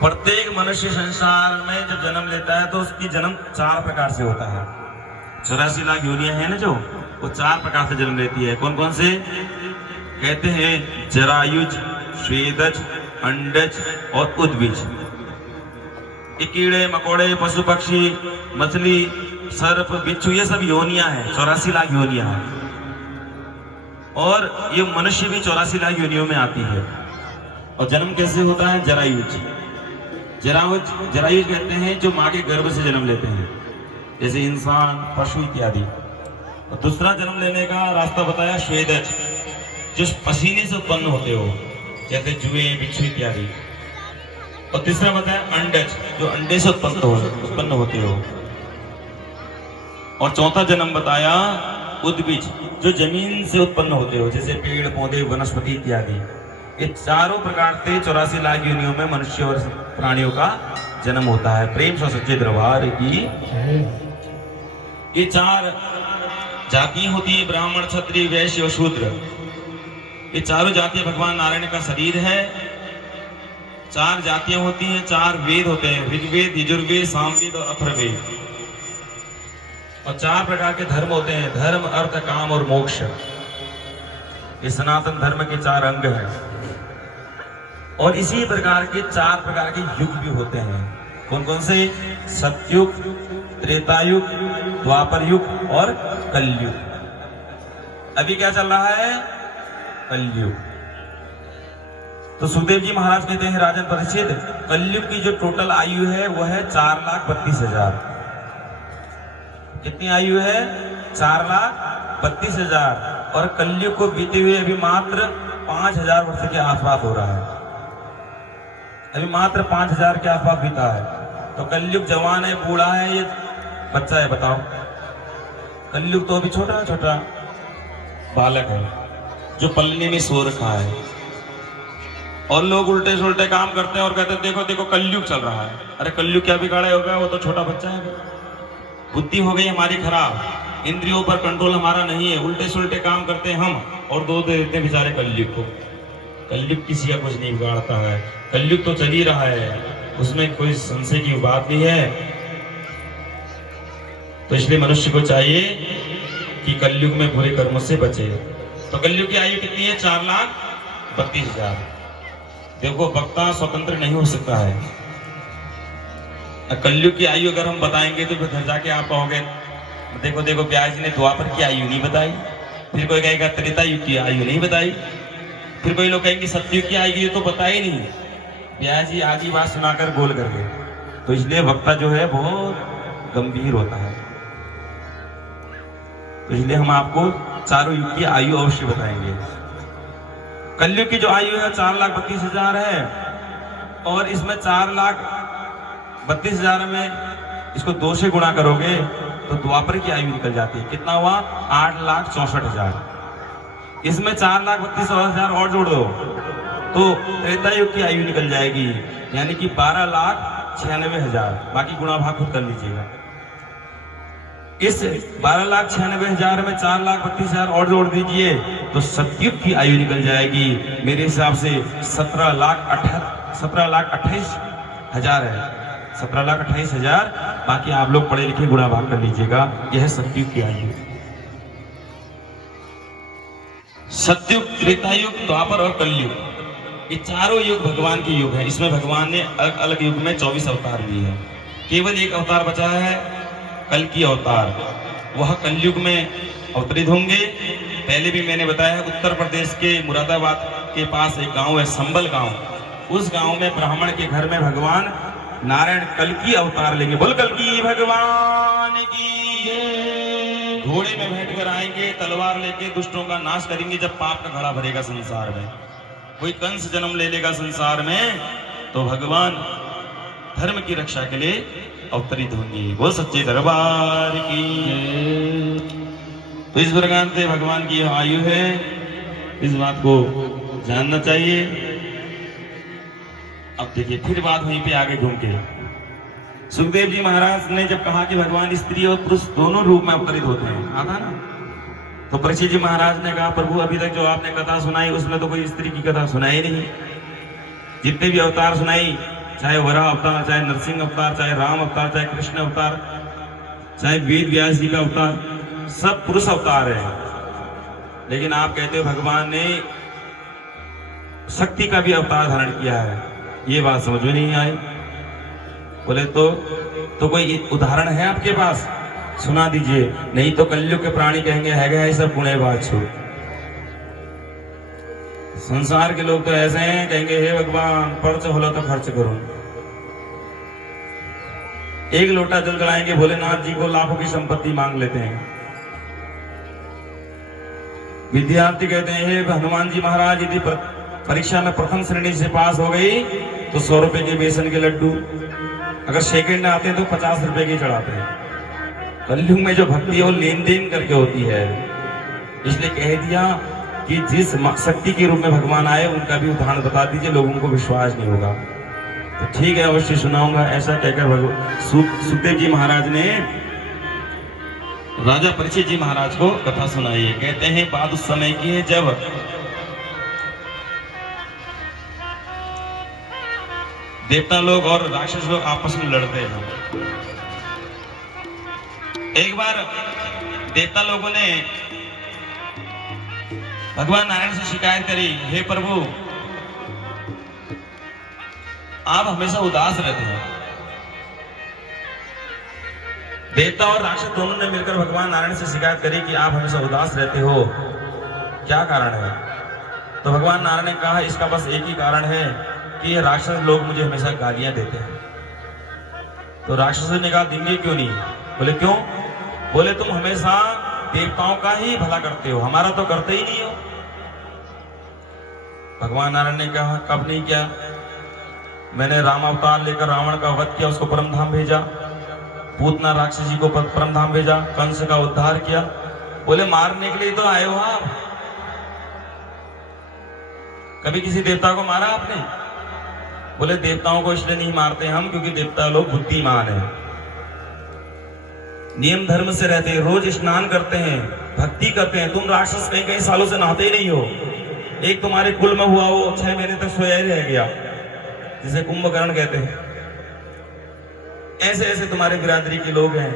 प्रत्येक मनुष्य संसार में जब जन्म लेता है तो उसकी जन्म 4 प्रकार से होता है। 84 लाख योनियां हैं ना जो, वो 4 प्रकार से जन्म लेती है। कौन कौन से? कहते हैं जरायुज, स्वेदज, अंडज और उद्भिज। ये कीड़े मकोड़े, पशु पक्षी, मछली, सर्प, बिच्छू, ये सब योनियां हैं। 84 लाख योनियां हैं। और ये मनुष्य भी 84 लाख योनियों में आती है। और जन्म कैसे होता है? जरायुज। जरायुज कहते हैं जो माँ के गर्भ से जन्म लेते हैं, जैसे इंसान, पशु इत्यादि। और दूसरा जन्म लेने का रास्ता बताया स्वेदज, जो पसीने से उत्पन्न होते हो, जैसे जुए, बिच्छू इत्यादि। और तीसरा बताया अंडज, जो अंडे से उत्पन्न होते हो। और चौथा जन्म बताया उद्भिज, जो जमीन से उत्पन्न होते हो, जैसे पेड़ पौधे, वनस्पति इत्यादि। ये चारों प्रकार से 84 लाख योनियों में मनुष्य और प्राणियों का जन्म होता है। प्रेम से सच्चे दरबार की। ये 4 जातियां होती है, ब्राह्मण, क्षत्रिय, वैश्य और शूद्र। ये चारों जातियां भगवान नारायण का शरीर है। 4 जातियां होती हैं, 4 वेद होते हैं, ऋग्वेद, यजुर्वेद, सामवेद और अथर्ववेद। और 4 प्रकार के धर्म होते हैं, धर्म, अर्थ, काम और मोक्ष। ये सनातन धर्म के 4 अंग हैं। और इसी प्रकार के 4 प्रकार के युग भी होते हैं। कौन कौन से? सतयुग, त्रेतायुग, द्वापर युग और कलयुग। अभी क्या चल रहा है? कलयुग। तो सुखदेव जी महाराज कहते हैं, राजन परीक्षित, कलयुग की जो टोटल आयु है वो है 4,32,000। कितनी आयु है? 4,32,000। और कलयुग को बीते हुए अभी मात्र 5,000 वर्ष के आसपास हो रहा है। अभी मात्र 5,000 के आसपास बीता है। तो कलयुग जवान है, बूढ़ा है, ये बच्चा है? बताओ। कलयुग तो अभी छोटा छोटा बालक है जो पलने में सो रखा है। और लोग उल्टे सुल्टे काम करते हैं और कहते हैं देखो देखो कलयुग चल रहा है। अरे कलयुग क्या बिगाड़ा होगा? वो तो छोटा बच्चा है। बुद्धि हो गई हमारी खराब, इंद्रियों पर कंट्रोल हमारा नहीं है, उल्टे सुल्टे काम करते हैं हम और दो दे देते हैं बेचारे कलयुग को। कलयुग किसी का कुछ नहीं बिगाड़ता है, कलयुग तो चल ही रहा है, उसमें कोई संशय की बात नहीं है। तो इसलिए मनुष्य को चाहिए कि कलयुग में बुरे कर्मों से बचे। तो कलयुग की आयु कितनी है? 4,32,000। देखो वक्ता स्वतंत्र नहीं हो सकता है। कलयुग की आयु अगर हम बताएंगे तो फिर घर जाके आप कहोगे देखो देखो व्यास जी ने द्वापर की आयु नहीं बताई, फिर कोई कहेगा त्रेता युग की आयु नहीं बताई, फिर कोई लोग कहेंगे सतयुग की आयु तो पता ही नहीं। व्यास जी आधी बात सुनाकर गोल कर गए। तो इसलिए वक्ता जो है बहुत गंभीर होता है। तो इसलिए हम आपको चारों युग की आयु अवश्य बताएंगे। कलयुग की जो आयु है 4,32,000 है। और इसमें 4,32,000 में इसको 2 से गुणा करोगे तो द्वापर की आयु निकल जाती है। कितना हुआ? 8,64,000। इसमें 4,32,000 और जोड़ दो तो त्रेता युग की आयु निकल जाएगी, यानी कि 12,96,000। बाकी गुणा भाग खुद कर लीजिएगा। इस 12,96,000 में 4,32,000 और जोड़ दीजिए तो सतयुग की आयु निकल जाएगी। मेरे हिसाब से 17,28,000 है। 17,28,000। बाकी आप लोग पढ़े लिखे गुणा भाग कर लीजिएगा। यह है सतयुग की आयु। सतयुग, त्रेतायुग, द्वापर और कलयुग, ये चारों युग भगवान के युग है। इसमें भगवान ने अलग अलग युग में 24 अवतार लिए हैं। केवल एक अवतार बचा है, कल की अवतार। वह कलयुग में अवतरित होंगे। पहले भी मैंने बताया उत्तर प्रदेश के मुरादाबाद के पास एक गांव है, संबल गांव। उस गांव में ब्राह्मण के घर में भगवान नारायण कल की अवतार लेंगे। बोल कल की भगवान की। घोड़े में बैठकर आएंगे, तलवार लेके दुष्टों का नाश करेंगे। जब पाप का घड़ा भरेगा संसार में, कोई कंस जन्म ले लेगा संसार में, तो भगवान धर्म की रक्षा के लिए अवतरित होंगे। वो सच्चे दरबार की। तो इस प्रकार से भगवान की आयु है, इस बात को जानना चाहिए। अब देखिए फिर बात वहीं पे आगे घूम के सुखदेव जी महाराज ने जब कहा कि भगवान स्त्री और पुरुष दोनों रूप में अवतरित होते हैं, आता ना, तो परीक्षित जी महाराज ने कहा प्रभु अभी तक जो आपने कथा सुनाई उसमें तो कोई स्त्री की कथा सुनाई नहीं। जितने भी अवतार सुनाई चाहे वराह अवतार, चाहे नरसिंह अवतार, चाहे राम अवतार, चाहे कृष्ण अवतार, चाहे वेद व्यास जी का अवतार, सब पुरुष अवतार है। लेकिन आप कहते हो भगवान ने शक्ति का भी अवतार धारण किया है, ये बात समझ में नहीं आई। बोले तो कोई उदाहरण है आपके पास, सुना दीजिए, नहीं तो कलयुग के प्राणी कहेंगे है सब पुणे बात छो। संसार के लोग तो ऐसे हैं, कहेंगे हे भगवान पर्च होलो तो खर्च करो। एक लोटा जल चढ़ाएंगे भोलेनाथ जी को, लाखों की संपत्ति मांग लेते हैं। विद्यार्थी कहते हैं हे हनुमान जी महाराज, यदि परीक्षा में प्रथम श्रेणी से पास हो गई तो 100 रुपए के बेसन के लड्डू, अगर सेकंड आते हैं तो 50 रुपए के चढ़ाते हैं। कलयुग में जो भक्ति है वो लेन देन करके होती है, इसलिए कह दिया कि जिस शक्ति के रूप में भगवान आए उनका भी उदाहरण बता दीजिए, लोगों को विश्वास नहीं होगा। तो ठीक है, अवश्य सुनाऊंगा। ऐसा कहकर सुखदेव जी महाराज ने राजा परीक्षित जी महाराज को कथा सुनाई है। कहते हैं बात उस समय की है जब देवता लोग और राक्षस लोग आपस में लड़ते हैं। एक बार देवता लोगों ने भगवान नारायण से शिकायत करी, हे प्रभु आप हमेशा उदास रहते हैं। देवता और राक्षस दोनों ने मिलकर भगवान नारायण से शिकायत करी कि आप हमेशा उदास रहते हो, क्या कारण है? तो भगवान नारायण ने कहा इसका बस एक ही कारण है कि ये राक्षस लोग मुझे हमेशा गालियां देते हैं। तो राक्षसों ने कहा देंगे क्यों नहीं? बोले क्यों? बोले तुम हमेशा देवताओं का ही भला करते हो, हमारा तो करते ही नहीं हो। भगवान नारायण ने कहा कब नहीं किया? मैंने राम अवतार लेकर रावण का वध किया, उसको परमधाम भेजा, पूतना राक्षसी को परमधाम भेजा, कंस का उद्धार किया। बोले मारने के लिए तो आए हो आप, कभी किसी देवता को मारा आपने? बोले देवताओं को इसलिए नहीं मारते हम क्योंकि देवता लोग बुद्धिमान हैं, नियम धर्म से रहते हैं, रोज स्नान करते हैं, भक्ति करते हैं। तुम राक्षस कई कई सालों से नहाते ही नहीं हो। एक तुम्हारे कुल में हुआ वो 6 महीने तक सोया ही रह गया, जिसे कुंभकर्ण कहते हैं। ऐसे ऐसे तुम्हारे बिरादरी के लोग हैं।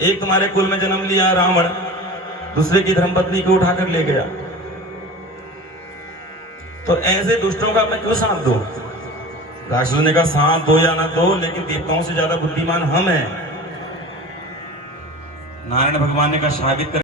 एक तुम्हारे कुल में जन्म लिया रावण, दूसरे की धर्मपत्नी को उठाकर ले गया। तो ऐसे दुष्टों का मैं क्यों साथ दूं? राक्षसों ने कहा साथ दो या ना दो, लेकिन देवताओं से ज्यादा बुद्धिमान हम हैं। नारायण भगवान ने कहा साबित कर